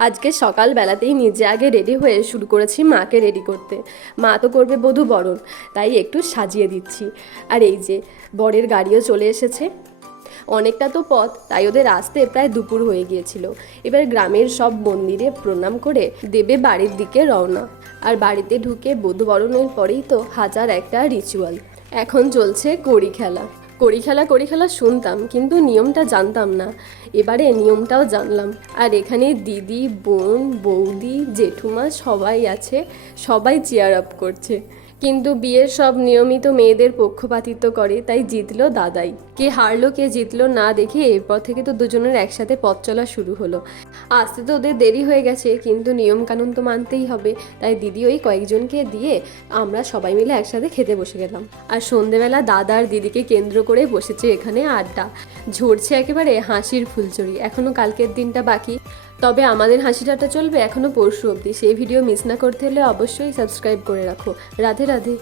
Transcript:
আজকে সকালবেলাতেই নিজে আগে রেডি হয়ে শুরু করেছি মাকে রেডি করতে। মা তো করবে বধূ বরণ, তাই একটু সাজিয়ে দিচ্ছি। আর এই যে বরের গাড়িও চলে এসেছে। অনেকটা তো পথ, তাই ওদের আসতে প্রায় দুপুর হয়ে গিয়েছিল। এবার গ্রামের সব মন্দিরে প্রণাম করে দেবে বাড়ির দিকে রওনা। আর বাড়িতে ঢুকে বধূ বরণের পরেই তো হাজার একটা রিচুয়াল। এখন চলছে কড়ি খেলা। কড়ি খেলা শুনতাম, কিন্তু নিয়মটা জানতাম না। এবারে নিয়মটাও জানলাম। আর এখানে দিদি, বোন, বৌদি, জেঠুমা সবাই আছে, সবাই চেয়ার আপ করছে। কিন্তু বিয়ের সব নিয়মিত মেয়েদের পক্ষপাতিত্ব করে, তাই জিতলো দাদাই। কে হারলো কে জিতলো না দেখে এরপর থেকে তো দুজনের একসাথে পথ চলা শুরু হলো। আসতে তো ওদের দেরি হয়ে গেছে, কিন্তু নিয়ম কানুন তো মানতেই হবে। তাই দিদি ওই কয়েকজনকে দিয়ে আমরা সবাই মিলে একসাথে খেতে বসে গেলাম। আর সন্ধেবেলা দাদা আর দিদিকে কেন্দ্র করে বসেছে এখানে আড্ডা। ঝরছে একেবারে হাসির ফুলচুরি। এখনও কালকের দিনটা বাকি, তবে আমাদের হাসি ঠাট্টা চলবে এখনও পরশু অবধি। সেই ভিডিও মিস না করতে হলে অবশ্যই সাবস্ক্রাইব করে রাখো। রাধে রাধে।